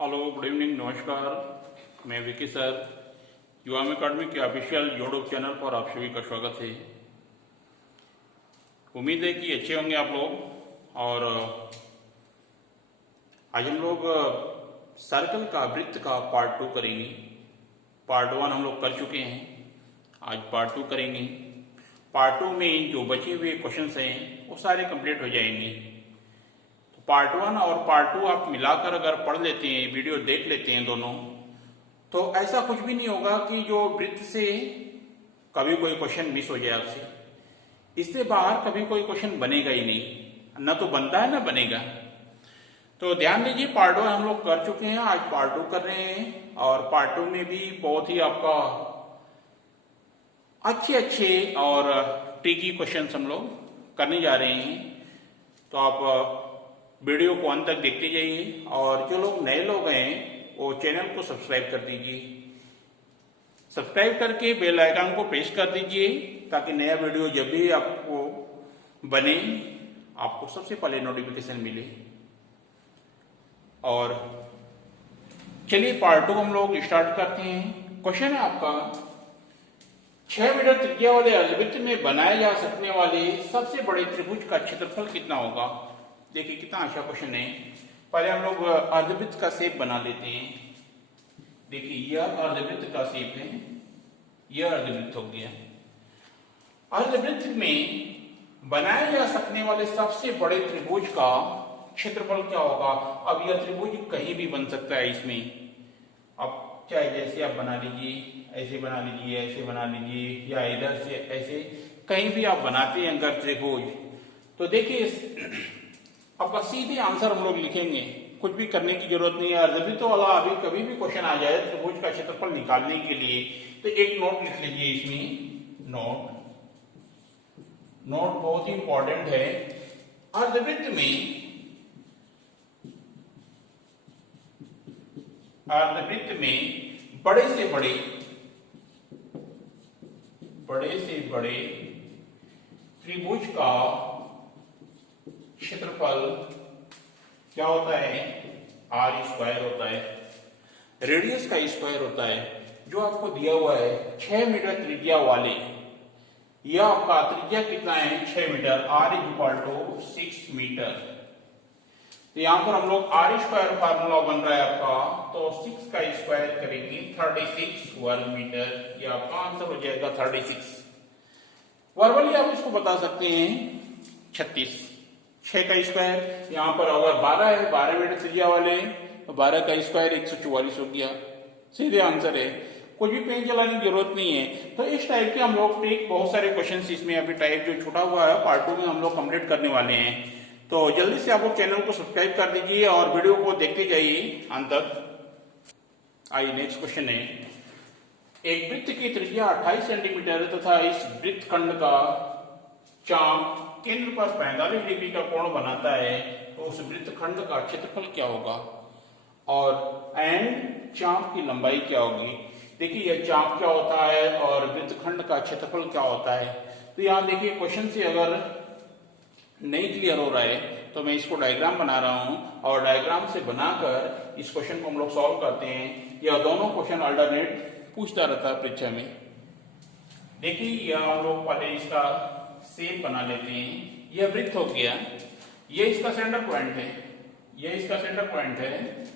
Hello, good evening, नमस्कार। मैं Vicky sir, युवाम academy के ऑफिशियल यूट्यूब चैनल पर आप सभी का स्वागत है। उम्मीद है कि अच्छे होंगे आप लोग। और आज हम लोग सर्कल का वृत्त का पार्ट 2 करेंगे। पार्ट 1 हम लोग कर चुके हैं, आज पार्ट 2 करेंगे। पार्ट 2 में जो बचे हुए क्वेश्चंस हैं वो सारे कंप्लीट हो जाएंगे। पार्ट 1 और पार्ट 2 आप मिलाकर अगर पढ़ लेते हैं, वीडियो देख लेते हैं दोनों, तो ऐसा कुछ भी नहीं होगा कि जो वृत्त से कभी कोई क्वेश्चन मिस हो जाए आपसे। इससे बाहर कभी कोई क्वेश्चन बनेगा ही नहीं, न तो बनता है ना बनेगा। तो ध्यान दीजिए, पार्ट 1 हम लोग कर चुके हैं, आज पार्ट 2 कर रहे हैं। और पार्ट 2 में भी बहुत ही आपका अच्छे और ट्रिकी क्वेश्चन हम लोग करने जा रहे हैं। तो आप वीडियो को अंत तक देखते जाइए। और जो लोग नए लोग हैं वो चैनल को सब्सक्राइब कर दीजिए। सब्सक्राइब करके बेल आइकन को प्रेस कर दीजिए ताकि नया वीडियो जब भी आपको बने आपको सबसे पहले नोटिफिकेशन मिले। और चलिए पार्ट 2 हम लोग स्टार्ट करते हैं। क्वेश्चन है आपका, 6 मीटर त्रिज्या वाले अर्धवृत्त में बनाए जा सकने वाले सबसे बड़े त्रिभुज का क्षेत्रफल कितना होगा। देखिए कितना अच्छा क्वेश्चन है। पहले हम लोग अर्धवृत्त का शेप बना लेते हैं। देखिए यह अर्धवृत्त का शेप है, यह अर्धवृत्त हो गया। अर्धवृत्त में बनाए जा सकने वाले सबसे बड़े त्रिभुज का क्षेत्रफल क्या होगा। अब यह त्रिभुज कहीं भी बन सकता है इसमें। अब चाहे जैसे आप बना लीजिए, ऐसे बना लीजिए, ऐसे बना लीजिए, या इधर से ऐसे कहीं भी आप बनाते हैं अगर त्रिभुज, तो देखिए आपका सीधे आंसर हम लोग लिखेंगे, कुछ भी करने की जरूरत नहीं है। अर्धवृत्त वाला अभी कभी भी क्वेश्चन आ जाए त्रिभुज का क्षेत्रफल निकालने के लिए तो एक नोट लिख लीजिए इसमें। नोट बहुत ही इंपॉर्टेंट है। अर्धवृत्त में बड़े से बड़े त्रिभुज का क्षेत्रफल क्या होता है, आर स्क्वायर होता है, रेडियस का स्क्वायर होता है। जो आपको दिया हुआ है 6 मीटर त्रिज्या वाले, यह आपका त्रिज्या कितना है 6 मीटर, आर इक्वल 6 मीटर। तो यहां पर हम लोग आर स्क्वायर फार्मूला बन रहा है आपका, तो 6 का स्क्वायर करेंगे 36 वर्ग मीटर। यह आपका आंसर हो जाएगा 36। वर्बली आप इसको बता सकते हैं 36। 6 का स्क्वायर यहाँ पर अगर 12 है, 12 मीटर त्रिज्या वाले, तो 12 का स्क्वायर 144 हो गया। सीधे आंसर है, कुछ भी पेन चलाने की जरूरत नहीं है। तो इस टाइप के हम लोग टेक बहुत सारे क्वेश्चन इसमें अभी टाइप जो छूटा हुआ है पार्ट 2 में हम लोग कंप्लीट करने वाले हैं। तो जल्दी से आप लोग चैनल को सब्सक्राइब कर दीजिए और वीडियो को देखते जाइए अंत तक। आइए नेक्स्ट क्वेश्चन है, एक वृत्त की त्रिज्या 28 सेंटीमीटर तथा इस वृत्त खंड का चाप केंद्र पर 45 डिग्री का कोण बनाता है, तो उस वृत्त खंड का क्षेत्रफल क्या होगा और एंड चाप की लंबाई क्या होगी। देखिए यह चाप क्या होता है और वृत्त खंड का क्षेत्रफल क्या होता है। तो यहां देखिए क्वेश्चन से अगर नहीं क्लियर हो रहा है तो मैं इसको डायग्राम बना रहा हूं और डायग्राम से बनाकर इस क्वेश्चन को हम लोग सॉल्व करते हैं। यह दोनों क्वेश्चन अल्टरनेट पूछता रहता है परीक्षा में। देखिए यह हम लोग पहले इसका शेप बना लेते हैं। यह वृत्त हो गया, यह इसका सेंटर पॉइंट है, यह इसका सेंटर पॉइंट है,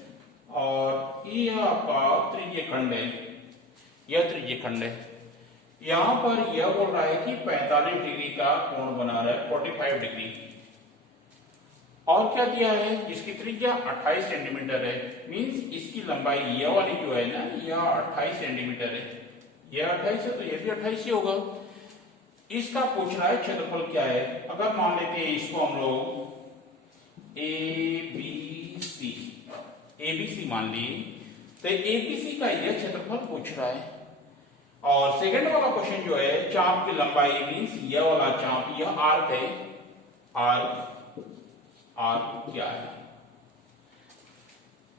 और यह आपका त्रिज्य खंड है, यह त्रिज्य खंड है। यहां पर यह बोल रहा है कि 45 डिग्री का कोण बना रहा है, 45 डिग्री। और क्या दिया है, जिसकी त्रिज्या 28 सेंटीमीटर है, मींस इसकी लंबाई यह वाली जो है ना, यह 28 सेंटीमीटर है, यह 28 है तो यह भी 28 ही होगा। इसका पूछ रहा है क्षेत्रफल क्या है। अगर मान लेते हैं इसको हम लोग एबीसी मान लिए, तो एबीसी का यह क्षेत्रफल पूछ रहा है। और सेकंड वाला क्वेश्चन जो है चाप की लंबाई, मींस यह वाला चाप, यह आर्क है, आर्क क्या है,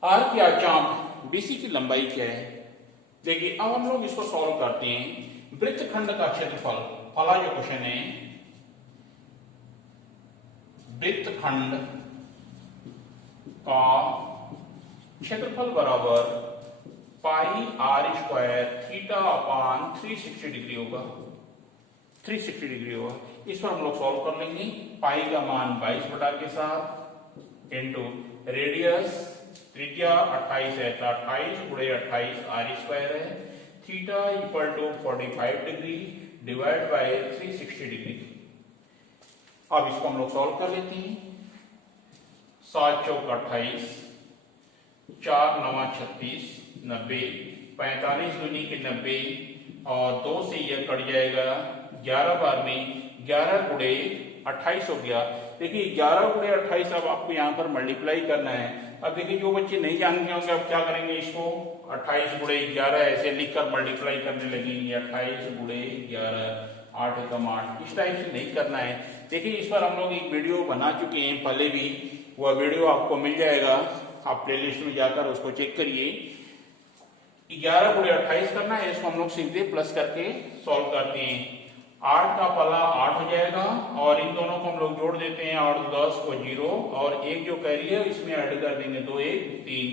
आर्क या चाप बीसी की लंबाई क्या है। देखिए अब हम लोग इसको सॉल्व करते हैं। वृत्त खंड का क्षेत्रफल वाला जो क्वेश्चन है, वृत्त खंड का क्षेत्रफल बराबर pi R square theta upon 360 degree होगा, 360 डिग्री होगा। इस पर हम लोग सॉल्व कर लेंगे। पाई का मान 22 बटा के साथ इंटू रेडियस त्रिज्या 28 है तो 28 गुणे 28 आर स्क्वायर है, theta equal to 45 degree divide by 360 degree. अब इसको हम लोग सॉल्व कर लेते हैं। 7 चौक 28, 4 नवा 36, 90, 45 दूनी के 90 और 2 से यह कट जाएगा 11 बार में 11 गुणे 28 हो गया। देखिए 11 गुणे 28 अब आपको यहाँ पर मल्टीप्लाई करना है। अब देखिए जो बच्चे नहीं जानते होंगे अब क्या करेंगे, इसको 28 गुणे 11 ऐसे लिखकर मल्टीप्लाई करने लगेंगे। 28 गुणे 11 8 एकम 8, इस टाइप से नहीं करना है। देखिए इस पर हम लोग एक वीडियो बना चुके हैं पहले भी, वह वीडियो आपको मिल जाएगा, आप प्लेलिस्ट में जाकर उसको चेक करिए। 11 गुणे 28 करना है, इसको हम लोग सीधे प्लस करके सॉल्व करते हैं। 8 का पला 8 हो जाएगा और इन दोनों को हम लोग जोड़ देते हैं, 8 10 को 0 और एक जो कैरी है इसमें ऐड कर देंगे 2 1 3,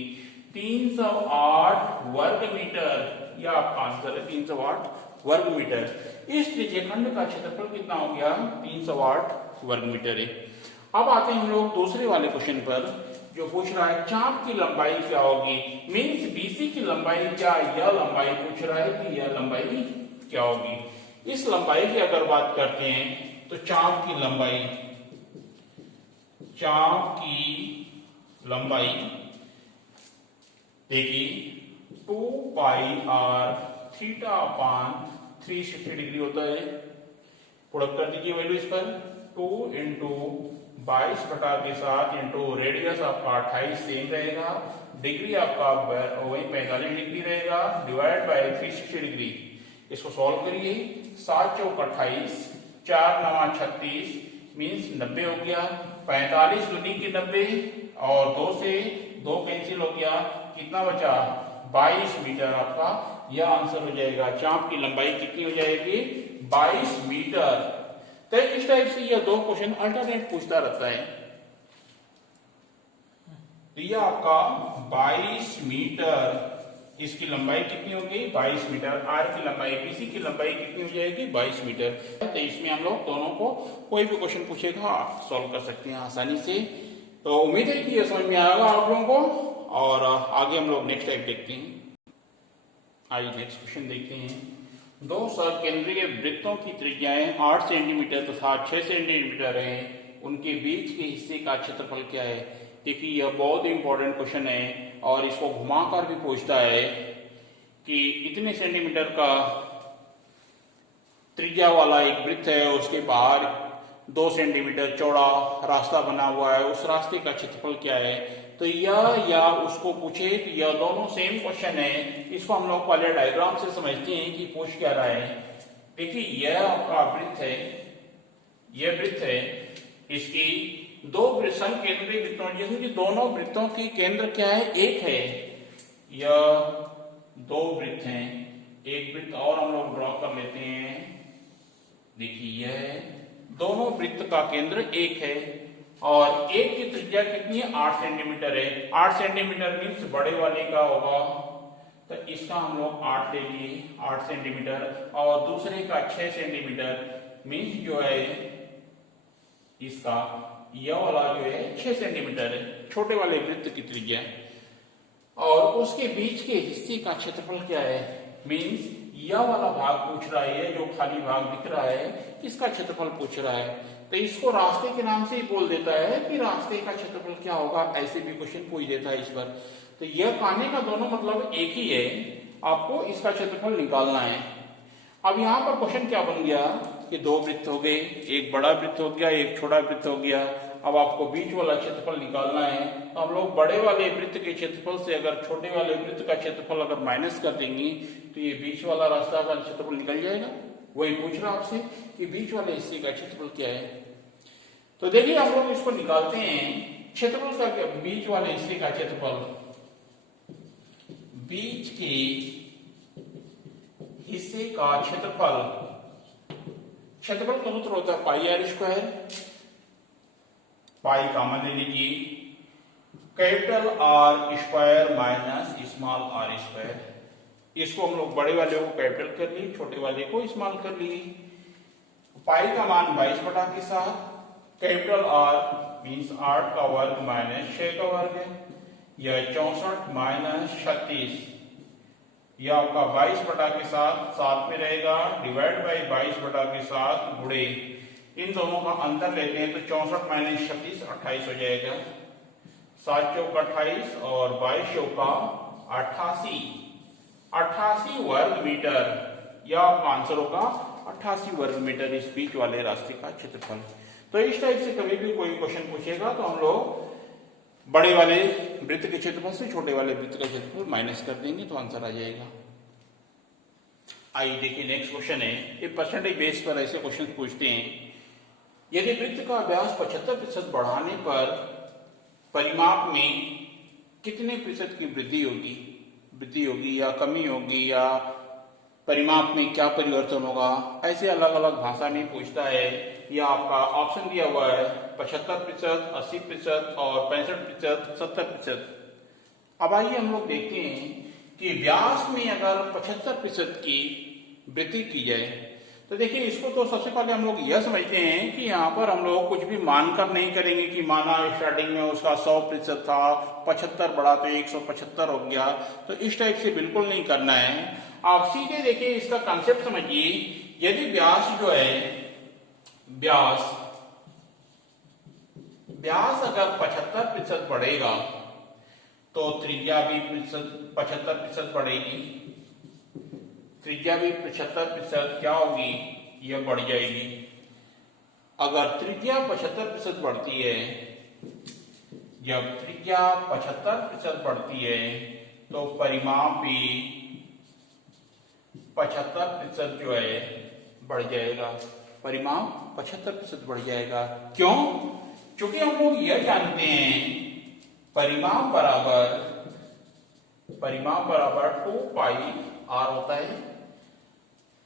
308 वर्ग मीटर, यह आपका आंसर है 308 वर्ग मीटर। इस त्रिज्यखंड का क्षेत्रफल कितना हो गया, 308 वर्ग मीटर है। अब आते हैं हम लोग दूसरे वाले क्वेश्चन पर जो पूछ रहा है चाप की लंबाई क्या होगी, मीन्स बीसी की लंबाई क्या, यह लंबाई पूछ रहा है कि यह लंबाई क्या होगी। इस लंबाई की अगर बात करते हैं तो चाप की लंबाई देखिए 2 पाई आर थीटा अपान 360 डिग्री होता है। पुट कर दीजिए वैल्यू इस पर, 2 इंटू 22 बटा के साथ इंटू रेडियस आपका 28 सेम रहेगा, डिग्री आपका वही 45 डिग्री रहेगा, डिवाइड बाय 360 डिग्री। इसको सॉल्व करिए। 7 चौक 28, 4 नवा 36 मीन्स 90 हो गया, 45 दूनी के 90 और 2 से 2 कैंसिल हो गया, कितना बचा 22 मीटर। आपका यह आंसर हो जाएगा। चाप की लंबाई कितनी हो जाएगी, 22 मीटर। तो इस टाइप से यह दो क्वेश्चन अल्टरनेट पूछता रहता है। तो यह आपका 22 मीटर, इसकी लंबाई कितनी होगी 22 मीटर। आर की लंबाई, बीसी की लंबाई कितनी हो जाएगी 22 मीटर। तो इसमें हम लोग दोनों को कोई भी क्वेश्चन पूछेगा सॉल्व कर सकते हैं आसानी से। तो उम्मीद है कि यह समझ में आएगा आप लोगों को और आगे हम लोग नेक्स्ट टाइप देखते हैं। आइए नेक्स्ट क्वेश्चन देखते हैं। दो सकेंद्रीय वृत्तों की त्रिज्याएं 8 सेंटीमीटर तथा 6 सेंटीमीटर है, उनके बीच के हिस्से का क्षेत्रफल क्या है। देखिए यह बहुत ही इंपॉर्टेंट क्वेश्चन है और इसको घुमाकर भी पूछता है कि इतने सेंटीमीटर का त्रिज्या वाला एक वृत्त है, उसके बाहर 2 सेंटीमीटर चौड़ा रास्ता बना हुआ है, उस रास्ते का क्षेत्रफल क्या है। तो यह या उसको पूछे तो यह दोनों सेम क्वेश्चन है। इसको हम लोग पहले डायग्राम से समझते हैं कि पूछ क्या रहा है। देखिए यह आपका वृत्त है, यह वृत्त है, इसकी दो समकेंद्रीय वृत्तों, जिसमें कि दोनों वृत्तों की केंद्र क्या है, एक है। यह 2 वृत्त हैं, एक वृत्त और हम लोग ड्रॉ कर लेते हैं। देखिए यह दोनों वृत्त का केंद्र एक है और एक की त्रिज्या कितनी है 8 सेंटीमीटर है। 8 सेंटीमीटर मीन्स बड़े वाले का होगा, तो इसका हम लोग 8 ले लिए 8 सेंटीमीटर और दूसरे का 6 सेंटीमीटर मीन्स जो है इसका यह वाला जो है 6 सेंटीमीटर है, छोटे वाले वृत्त की त्रिज्या। और उसके बीच के हिस्से का क्षेत्रफल क्या है, मीन्स यह वाला भाग पूछ रहा है, जो खाली भाग दिख रहा है इसका क्षेत्रफल पूछ रहा है। तो इसको रास्ते के नाम से ही बोल देता है कि रास्ते का क्षेत्रफल क्या होगा, ऐसे भी क्वेश्चन पूछ देता है इस पर। तो यह कहने का दोनों मतलब एक ही है, आपको इसका क्षेत्रफल निकालना है। अब यहाँ पर क्वेश्चन क्या बन गया कि 2 वृत्त हो गए, एक बड़ा वृत्त हो गया, एक छोटा वृत्त हो गया। अब आपको बीच वाला क्षेत्रफल निकालना है। तो हम लोग बड़े वाले वृत्त के क्षेत्रफल से अगर छोटे वाले वृत्त का क्षेत्रफल अगर माइनस कर देंगे तो ये बीच वाला रास्ता का क्षेत्रफल निकल जाएगा। वही पूछ रहा आपसे कि बीच वाले हिस्से का क्षेत्रफल क्या है। तो देखिए हम लोग इसको निकालते हैं। क्षेत्रफल का बीच वाले हिस्से का क्षेत्रफल, बीच के हिस्से का क्षेत्रफल, क्षेत्रफल का सूत्र होता है pi R square. Pi common ले लीजिए, capital R square minus small R square. इसको हम लोग बड़े वाले को कैपिटल कर लिए, छोटे वाले को स्मॉल कर लिए। पाई का मान 22 बटा के साथ कैपिटल आर मीन्स 8 का वर्ग माइनस 6 का वर्ग है, यह 64 माइनस 36, यह आपका 22 बटा के साथ में रहेगा, डिवाइड बाई 22 बटा के साथ गुणे, इन दोनों का अंतर लेते हैं तो 64 माइनस 36 28 हो जाएगा, 7 चौका 28 और 22 चौका 88, 88 वर्ग मीटर, यह आपका आंसर होगा 88 वर्ग मीटर इस बीच वाले रास्ते का क्षेत्रफल। तो इस टाइप से कभी भी कोई क्वेश्चन पूछेगा तो हम लोग बड़े वाले वृत्त के क्षेत्रफल से छोटे वाले वृत्त का क्षेत्रफल माइनस कर देंगे तो आंसर आ जाएगा। आइए देखिए नेक्स्ट क्वेश्चन है, ये परसेंटेज बेस पर ऐसे क्वेश्चन पूछते हैं, यदि वृत्त का व्यास 75% बढ़ाने पर परिमाप में कितने प्रतिशत की वृद्धि होगी या कमी होगी, या परिमाप में क्या परिवर्तन होगा, ऐसे अलग अलग भाषा में पूछता है। यह आपका ऑप्शन दिया हुआ है 75%, 80% और 65%, 70%। अब आइए हम लोग देखते हैं कि व्यास में अगर 75% की वृद्धि की जाए तो देखिए इसको तो सबसे पहले हम लोग यह समझते हैं कि यहाँ पर हम लोग कुछ भी मानकर नहीं करेंगे कि माना स्टार्टिंग में उसका 100% था, 75 बढ़ा तो 175 हो गया, तो इस टाइप से बिल्कुल नहीं करना है। आप सीधे देखिए इसका कंसेप्ट समझिए, यदि व्यास जो है व्यास अगर 75% बढ़ेगा तो त्रिज्या भी 75% बढ़ेगी, त्रिज्या भी 75% क्या होगी, यह बढ़ जाएगी। अगर त्रिज्या 75% बढ़ती है, जब त्रिज्या 75% बढ़ती है तो परिमाप भी 75% जो है बढ़ जाएगा, परिमाप 75% बढ़ जाएगा। क्यों? क्योंकि हम लोग यह जानते हैं परिमाप बराबर 2 पाई आर होता है,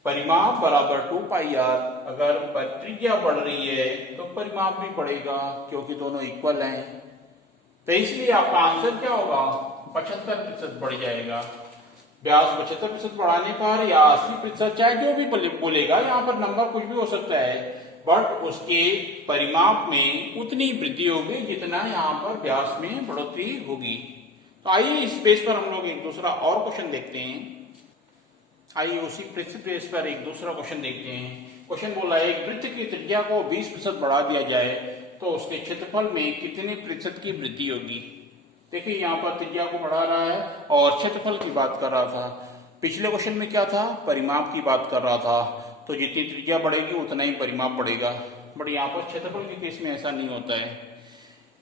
परिमाप बराबर 2 पाई आर। अगर त्रिज्या बढ़ रही है तो परिमाप भी बढ़ेगा क्योंकि दोनों इक्वल हैं, तो इसलिए आपका आंसर क्या होगा, 75% बढ़ जाएगा। व्यास 75% बढ़ाने पर या 80%, चाहे जो भी बोलेगा, यहाँ पर नंबर कुछ भी हो सकता है, बट उसके परिमाप में उतनी वृद्धि होगी जितना यहाँ पर व्यास में बढ़ोतरी होगी। तो आइए इस बेस पर हम लोग एक दूसरा और क्वेश्चन देखते हैं। आइए उसी बेस पर एक दूसरा क्वेश्चन देखते हैं। क्वेश्चन बोला है एक वृत्त की त्रिज्या को 20% बढ़ा दिया जाए तो उसके क्षेत्रफल में कितने प्रतिशत की वृद्धि होगी। देखिए यहाँ पर त्रिज्या को बढ़ा रहा है और क्षेत्रफल की बात कर रहा था। पिछले क्वेश्चन में क्या था, परिमाप की बात कर रहा था, तो जितनी त्रिज्या बढ़ेगी उतना ही परिमाप बढ़ेगा, बट यहाँ पर क्षेत्रफल के केस में ऐसा नहीं होता है।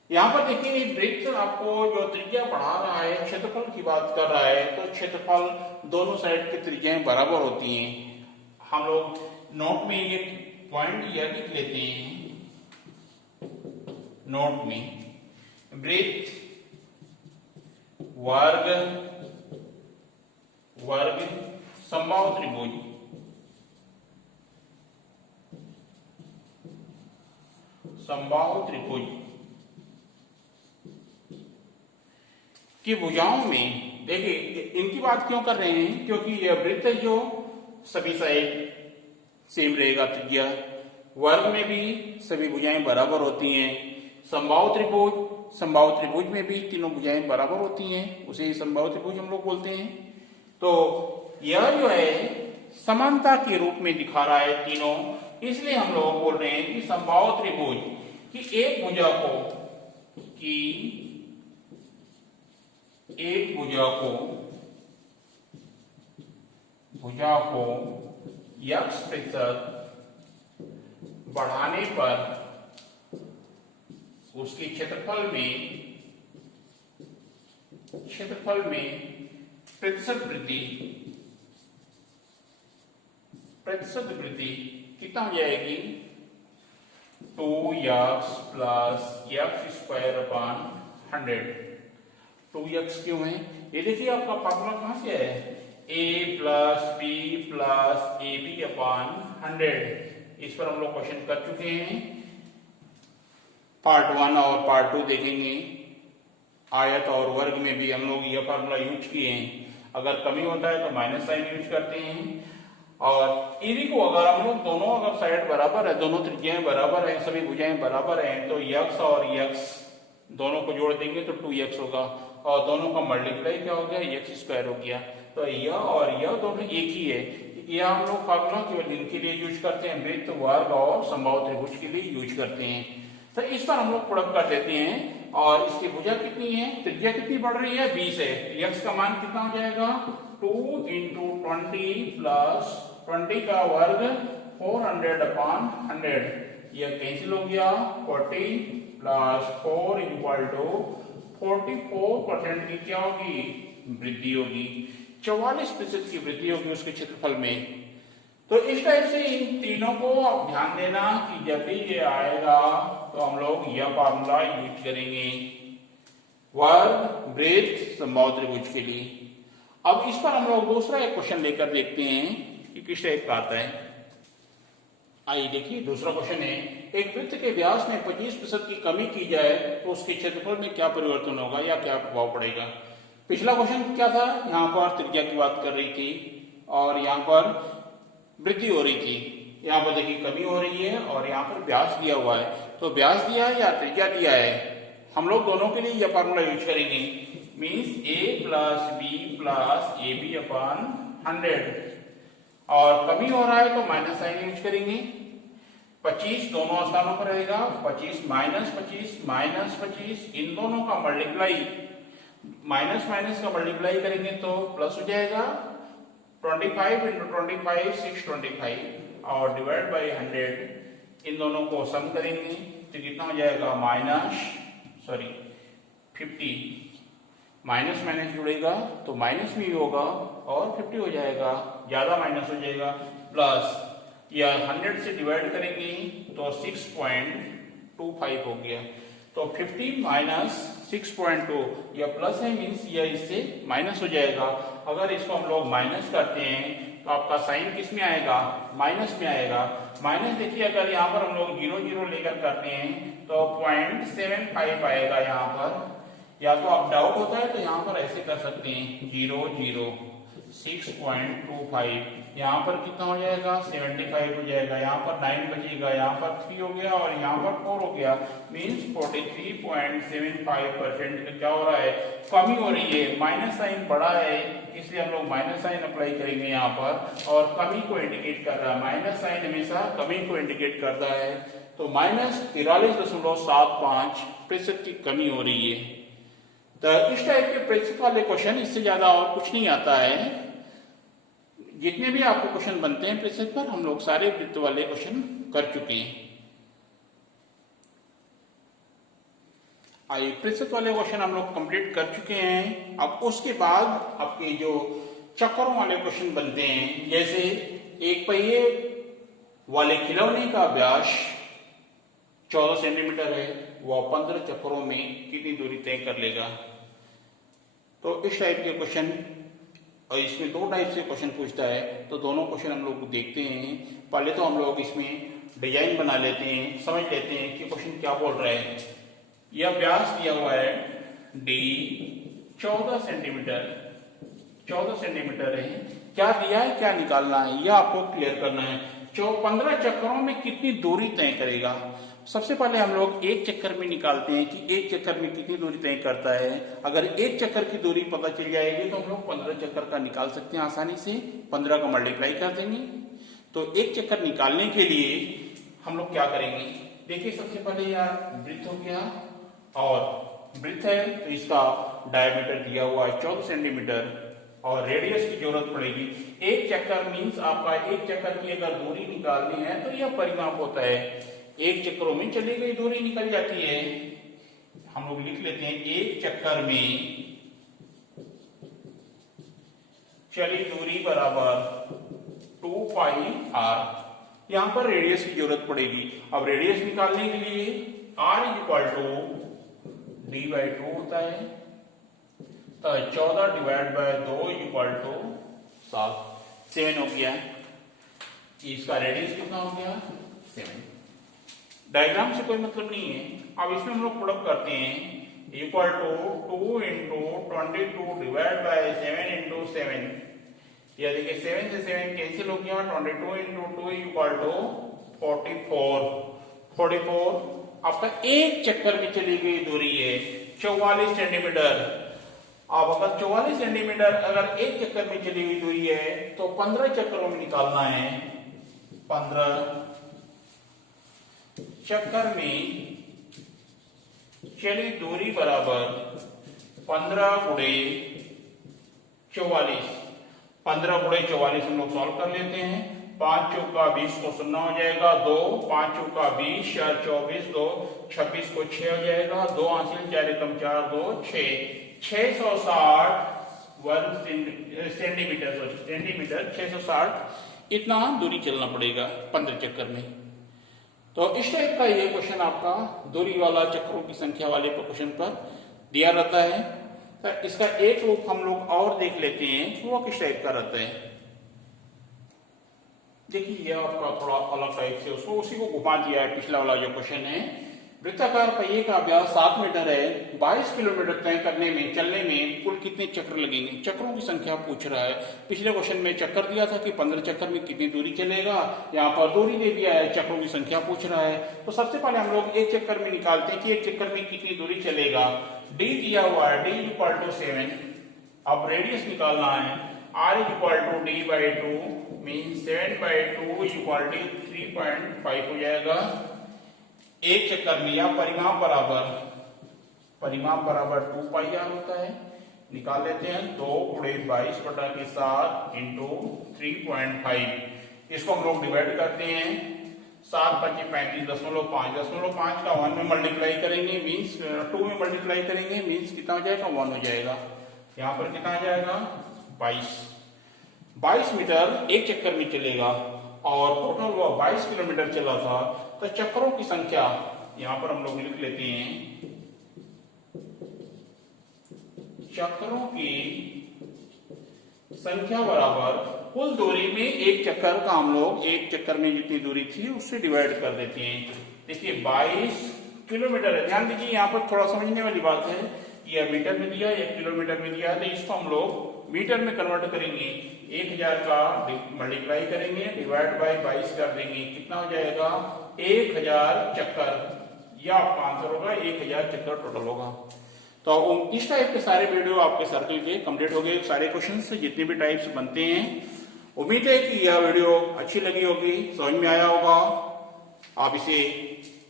यहाँ पर देखिए वृत्त आपको जो त्रिज्या बढ़ा रहा है क्षेत्रफल की बात कर रहा है, तो क्षेत्रफल दोनों साइड की त्रिज्याएं बराबर होती हैं। हम लोग नोट में ये पॉइंट यह लिख लेते हैं, नोट में वृत्त वर्ग समबाहु त्रिभुज की भुजाओं में, देखिए इनकी बात क्यों कर रहे हैं, क्योंकि यह वृत्त जो सभी साइड सेम रहेगा त्रिज्या, वर्ग में भी सभी भुजाएं बराबर होती हैं, समबाहु त्रिभुज में भी तीनों भुजाएं बराबर होती हैं, उसे ही समबाहु त्रिभुज हम लोग बोलते हैं। तो यह जो है समानता के रूप में दिखा रहा है तीनों, इसलिए हम लोग बोल रहे हैं कि समबाहु त्रिभुज की एक भुजा को x प्रतिशत बढ़ाने पर उसके क्षेत्रफल में प्रतिशत वृद्धि कितना हो जाएगी, 2x plus x square upon 100। 2x क्यों है, ये देखिए आपका फॉर्मूला कहां से है, a plus B plus A B upon 100। इस पर हम लोग क्वेश्चन कर चुके हैं, पार्ट 1 और पार्ट 2 देखेंगे। आयत और वर्ग में भी हम लोग यह फार्मूला यूज किए हैं। अगर कमी होता है तो माइनस साइन यूज करते हैं। और एबी को अगर हम लोग दोनों अगर साइड बराबर है, दोनों त्रिज्याएं बराबर है, सभी भुजाएं बराबर हैं, तो यक्स और यक्स दोनों को जोड़ देंगे तो 2x होगा और दोनों का मल्टीप्लाई क्या हो गया, x स्क्वायर हो गया। तो यह और यह दोनों एक ही है। यह हम लोग फार्मूला केवल इनके लिए यूज करते हैं, वृत्त, वर्ग और समबाहु त्रिभुज के लिए यूज करते हैं। तो इस पर हम लोग प्रोडक्ट कर देते हैं और इसकी भुजा कितनी है, त्रिज्या कितनी बढ़ रही है, 20 है। x का मान कितना हो जाएगा, 2 into 20 प्लस 20 का वर्ग 400/100, यह कैंसिल हो गया। 40 प्लस 4 इक्वल टू 44% की क्या होगी, वृद्धि होगी। 44% की वृद्धि होगी उसके क्षेत्रफल में। तो इस टाइप से इन तीनों को आप ध्यान देना कि जब भी ये आएगा तो हम लोग यह फार्मूला यूज करेंगे वर्ग, वृत्त, समबाहु त्रिभुज के लिए। अब इस पर हम लोग दूसरा एक क्वेश्चन लेकर देखते हैं कि किस टाइप का आता है। आइए देखिए दूसरा क्वेश्चन है, एक वृत्त के व्यास में 25% की कमी की जाए तो उसके क्षेत्रफल में क्या परिवर्तन होगा या क्या प्रभाव पड़ेगा। पिछला क्वेश्चन क्या था, यहाँ पर त्रिज्या की बात कर रही थी और यहाँ पर वृद्धि हो रही थी। यहाँ पर देखिए कमी हो रही है और यहाँ पर व्यास दिया हुआ है। तो व्यास दिया है या त्रिज्या दिया है, हम लोग दोनों के लिए यह फार्मूला यूज करेंगे। Means a plus B plus A B upon 100 और कमी हो रहा है तो माइनस साइन यूज करेंगे। 25 दोनों स्थानों पर रहेगा, 25 माइनस 25 इन दोनों का मल्टीप्लाई, माइनस माइनस का मल्टीप्लाई करेंगे तो प्लस हो जाएगा। 25 into 25 625 और डिवाइड बाई 100, इन दोनों को सम करेंगे तो कितना हो जाएगा, -50, माइनस माइनस जुड़ेगा तो माइनस भी होगा और 50 हो जाएगा, ज्यादा माइनस हो जाएगा, प्लस या 100 से डिवाइड करेंगे तो 6.25 हो गया। तो 50 माइनस 6.2 यह प्लस है, मीन्स यह इससे माइनस हो जाएगा। अगर इसको हम लोग माइनस करते हैं तो आपका साइन किस में आएगा, माइनस में आएगा। माइनस देखिए अगर यहाँ पर हम लोग 0 0 लेकर करते हैं तो 0.75 आएगा यहाँ पर। या तो आप डाउट होता है तो यहाँ पर ऐसे कर सकते हैं 0 0 6.25, यहाँ पर कितना हो जाएगा, 75 हो जाएगा, यहाँ पर 9 बचेगा, यहाँ पर 3 हो गया और यहाँ पर 4 हो गया। मीन्स 43.75% का क्या हो रहा है, कमी हो रही है। माइनस साइन बड़ा है इसलिए हम लोग माइनस साइन अप्लाई करेंगे यहाँ पर और कमी को इंडिकेट कर रहा है। माइनस साइन हमेशा कमी को इंडिकेट करता है। तो -43.75% की कमी हो रही है। तो इस टाइप के प्रतिशत वाले क्वेश्चन, इससे ज्यादा और कुछ नहीं आता है। जितने भी आपको क्वेश्चन बनते हैं प्रतिशत पर, हम लोग सारे वृत्त वाले क्वेश्चन कर चुके हैं। आइए प्रतिशत वाले क्वेश्चन हम लोग कंप्लीट कर चुके हैं। अब उसके बाद आपके जो चक्करों वाले क्वेश्चन बनते हैं, जैसे एक पहिए वाले खिलौने का व्यास 14 सेंटीमीटर है, वह 15 चक्करों में कितनी दूरी तय कर लेगा। तो इस टाइप के क्वेश्चन, और इसमें 2 टाइप से क्वेश्चन पूछता है, तो दोनों क्वेश्चन हम लोग देखते हैं। पहले तो हम लोग इसमें डिजाइन बना लेते हैं, समझ लेते हैं कि क्वेश्चन क्या बोल रहा है। यह व्यास दिया हुआ है d 14 सेंटीमीटर है। क्या दिया है, क्या निकालना है, यह आपको क्लियर करना है। 15 चक्करों में कितनी दूरी तय करेगा। सबसे पहले हम लोग एक चक्कर में निकालते हैं कि एक चक्कर में कितनी दूरी तय करता है। अगर एक चक्कर की दूरी पता चल जाएगी तो हम लोग 15 चक्कर का निकाल सकते हैं आसानी से। 15 का मल्टीप्लाई कर देंगे। तो एक चक्कर निकालने के लिए हम लोग क्या करेंगे, देखिए सबसे पहले यार वृत्त हो गया और वृत्त है तो इसका डायमीटर दिया हुआ है 14 सेंटीमीटर और रेडियस की जरूरत पड़ेगी। एक चक्कर मीन्स आपका एक चक्कर की अगर दूरी निकालनी है तो यह परिमाप होता है। एक चक्करों में चली गई दूरी निकल जाती है। हम लोग लिख लेते हैं एक चक्कर में चली दूरी बराबर 2πr। यहां पर रेडियस की जरूरत पड़ेगी। अब रेडियस निकालने के लिए r इक्वल टू d/2 होता है। तो 14 डिवाइड बाय 2 इक्वल टू 7 हो गया। इसका रेडियस कितना हो गया, 7। डायग्राम से कोई मतलब नहीं है। अब इसमें हम लोग प्रोडक्ट करते हैं equal to 2 into 22 divide by 7 into 7। ये देखिए 7 से 7 कैंसिल हो गया, 22 इंटू 2 इक्वल टू 44। आपका एक चक्कर में चली गई दूरी है 44 सेंटीमीटर। अब अगर 44 सेंटीमीटर अगर एक चक्कर में चली हुई दूरी है तो 15 चक्करों में निकालना है। 15 चक्कर में चली दूरी बराबर 15 गुणे 44। 15 गुणे 44 हम लोग सॉल्व कर लेते हैं। 5 चौका 20 को 0 हो जाएगा, 2 5 चौका 20 4 24 2 26 को 6 हो जाएगा, 2 हासिल 4 एकम 4 2 6 660 वर्ग सेंटीमीटर 660 इतना दूरी चलना पड़ेगा 15 चक्कर में। तो इस टाइप का ये क्वेश्चन आपका दूरी वाला चक्रों की संख्या वाले क्वेश्चन पर दिया रहता है। तो इसका एक रूप हम लोग और देख लेते हैं, वो किस टाइप का रहता है। देखिए ये आपका थोड़ा अलग टाइप से उसको उसी को घुमा दिया है। पिछला वाला जो क्वेश्चन है, वृत्ताकार पहिए का व्यास 7 मीटर है, 22 किलोमीटर तय करने में चलने में कुल कितने चक्र लगेंगे, चक्रों की संख्या पूछ रहा है। पिछले क्वेश्चन में चक्कर दिया था कि 15 चक्कर में कितनी दूरी चलेगा, यहाँ पर दूरी दे दिया है, चक्रों की संख्या पूछ रहा है। तो सबसे पहले हम लोग एक चक्कर में निकालते हैं कि एक चक्कर में कितनी दूरी चलेगा। डी दिया हुआ है, डी इक्वल टू 7। अब रेडियस निकालना है, r equal to D by 2 mean 7 by 2 equal to 3.5 हो जाएगा। एक चक्कर में या परिमाप बराबर 2 पाई r होता है। निकाल लेते हैं, 2 गुणे 22 बटा के 7 इंटू 3.5। इसको हम लोग डिवाइड करते हैं, 7 5 35.5 का 1 में मल्टीप्लाई करेंगे मीन्स 2 में मल्टीप्लाई करेंगे मीन्स कितना हो जाएगा 1 हो जाएगा। यहाँ पर कितना आ जाएगा 22 मीटर एक चक्कर में चलेगा और टोटल वो 22 किलोमीटर चला था। तो चक्रों की संख्या यहां पर हम लोग लिख लेते हैं, चक्रों की संख्या बराबर कुल दूरी में एक चक्कर का हम लोग एक चक्कर में जितनी दूरी थी उससे डिवाइड कर देते हैं। देखिए 22 किलोमीटर है। ध्यान दीजिए यहाँ पर थोड़ा समझने वाली बात है, यह मीटर में दिया है, 1 किलोमीटर में दिया है, तो इसको हम लोग मीटर में कन्वर्ट करेंगे। 1000 का मल्टीप्लाई करेंगे डिवाइड बाय 22 कर देंगे, कितना हो जाएगा 1000 चक्कर, या आपका आंसर होगा 1000 चक्कर टोटल होगा। तो इस टाइप के सारे वीडियो आपके सर्कल के कंप्लीट हो गए, सारे क्वेश्चंस जितने भी टाइप्स बनते हैं। उम्मीद है कि यह वीडियो अच्छी लगी होगी, समझ में आया होगा। आप इसे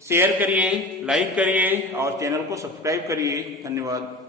शेयर करिए, लाइक करिए और चैनल को सब्सक्राइब करिए। धन्यवाद।